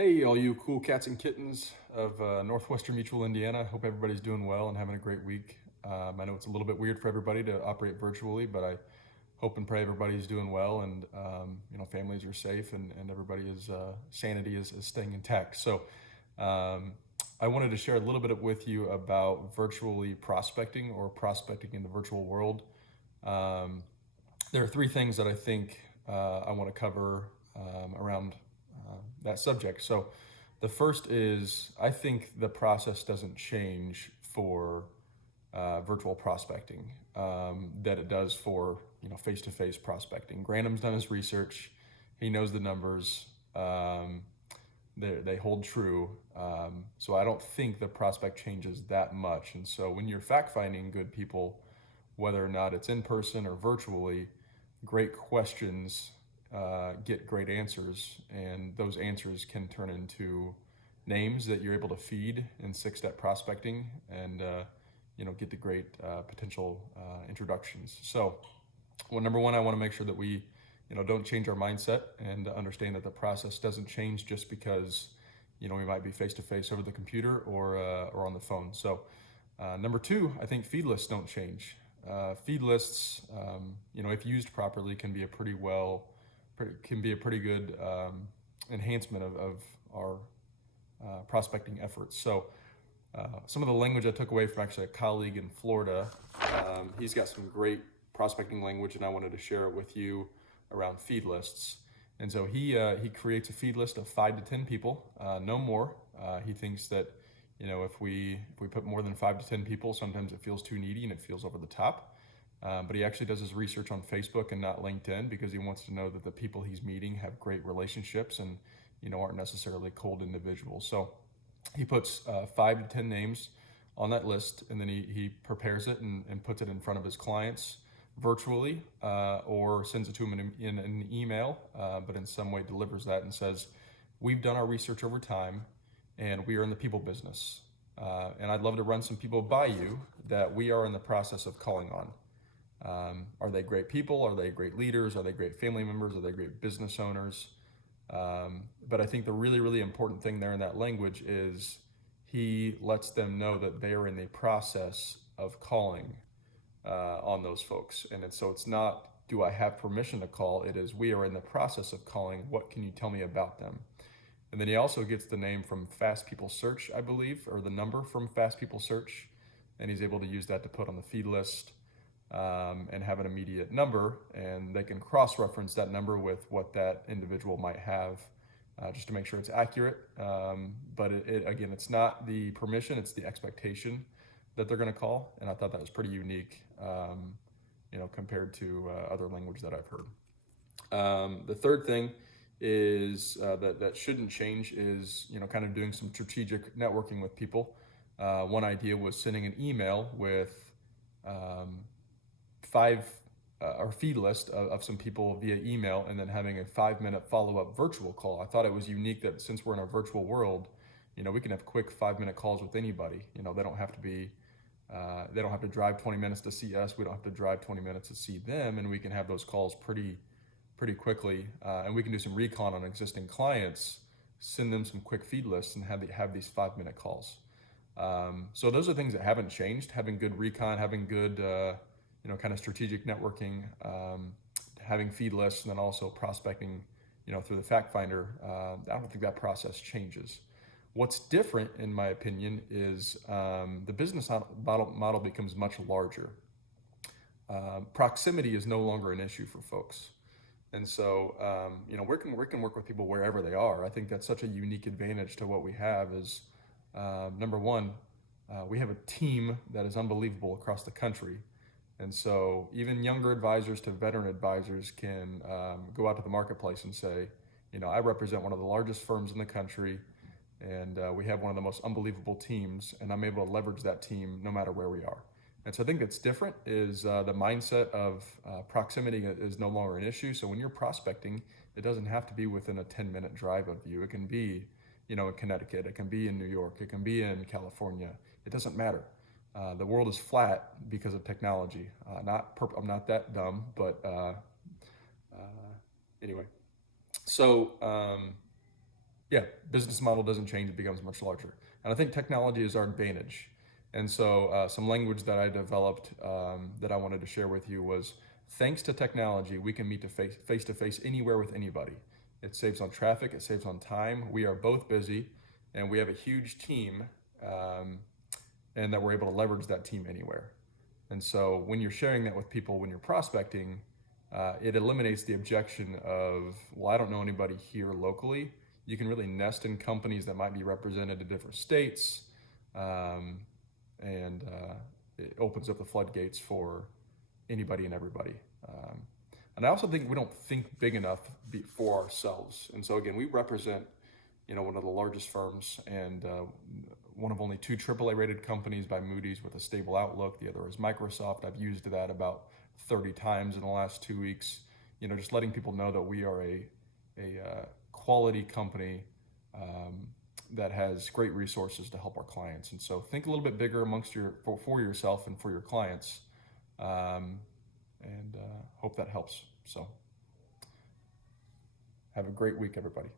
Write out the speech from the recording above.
Hey, all you cool cats and kittens of Northwestern Mutual, Indiana. Hope everybody's doing well and having a great week. I know it's a little bit weird for everybody to operate virtually, but I hope and pray everybody's doing well and families are safe and everybody is sanity is staying intact. So um, I wanted to share a little bit with you about virtually prospecting or prospecting in the virtual world. Um, there are three things that I think I want to cover around that subject. So, the first is I think the process doesn't change for virtual prospecting that it does for face-to-face prospecting. Granham's done his research; he knows the numbers. They hold true. So I don't think the prospect changes that much. And so when you're fact finding good people, whether or not it's in person or virtually, great questions get great answers, and those answers can turn into names that you're able to feed in six-step prospecting, and get to great potential introductions. So, well, number one, I want to make sure that we, don't change our mindset and understand that the process doesn't change just because, we might be face to face over the computer or on the phone. So, number two, I think feed lists don't change. Feed lists, if used properly, can be a pretty good enhancement of our prospecting efforts. So, some of the language I took away from actually a colleague in Florida, he's got some great prospecting language, and I wanted to share it with you around feed lists. And so he creates a feed list of 5 to 10 people, no more. He thinks that if we put more than 5 to 10 people, sometimes it feels too needy and it feels over the top. But he actually does his research on Facebook and not LinkedIn because he wants to know that the people he's meeting have great relationships and aren't necessarily cold individuals. So he puts 5 to 10 names on that list, and then he prepares it and puts it in front of his clients virtually, or sends it to them in an email, but in some way delivers that and says, we've done our research over time and we are in the people business. And I'd love to run some people by you that we are in the process of calling on. Are they great people? Are they great leaders? Are they great family members? Are they great business owners? But I think the really, really important thing there in that language is he lets them know that they are in the process of calling on those folks. So it's not, do I have permission to call? It is, we are in the process of calling. What can you tell me about them? And then he also gets the name from Fast People Search, I believe, or the number from Fast People Search. And he's able to use that to put on the feed list and have an immediate number. And they can cross-reference that number with what that individual might have just to make sure it's accurate. But again, it's not the permission, it's the expectation that they're going to call. And I thought that was pretty unique, compared to other language that I've heard. The third thing is that shouldn't change is kind of doing some strategic networking with people. One idea was sending an email with five or feed list of some people via email, and then having a 5-minute follow-up virtual call. I thought it was unique that since we're in a virtual world, we can have quick 5-minute calls with anybody. They don't have to drive 20 minutes to see us. We don't have to drive 20 minutes to see them, and we can have those calls pretty quickly, and we can do some recon on existing clients, send them some quick feed lists, and have these 5-minute calls. So those are things that haven't changed. Having good recon, having good kind of strategic networking, having feed lists, and then also prospecting through the fact finder. I don't think that process changes. What's different, in my opinion, is the business model becomes much larger. Proximity is no longer an issue for folks. And so, we can work with people wherever they are. I think that's such a unique advantage to what we have is, number one, we have a team that is unbelievable across the country. And so even younger advisors to veteran advisors can go out to the marketplace and say, I represent one of the largest firms in the country, and we have one of the most unbelievable teams, and I'm able to leverage that team no matter where we are. And so I think that's different is the mindset of proximity is no longer an issue. So when you're prospecting, it doesn't have to be within a 10-minute drive of you. It can be, in Connecticut. It can be in New York. It can be in California. It doesn't matter. The world is flat because of technology. I'm not that dumb, but anyway. So Yeah, business model doesn't change, it becomes much larger. And I think technology is our advantage. And so some language that I developed that I wanted to share with you was, thanks to technology, we can meet face to face anywhere with anybody. It saves on traffic, it saves on time. We are both busy and we have a huge team, and that we're able to leverage that team anywhere. And so when you're sharing that with people, when you're prospecting, it eliminates the objection of, well, I don't know anybody here locally. You can really nest in companies that might be represented in different states, and it opens up the floodgates for anybody and everybody. And I also think we don't think big enough for ourselves. And so again, we represent, one of the largest firms and one of only two AAA rated companies by Moody's with a stable outlook. The other is Microsoft. I've used that about 30 times in the last 2 weeks. Just letting people know that we are a quality company that has great resources to help our clients. And so think a little bit bigger for yourself and for your clients, and hope that helps. So have a great week, everybody.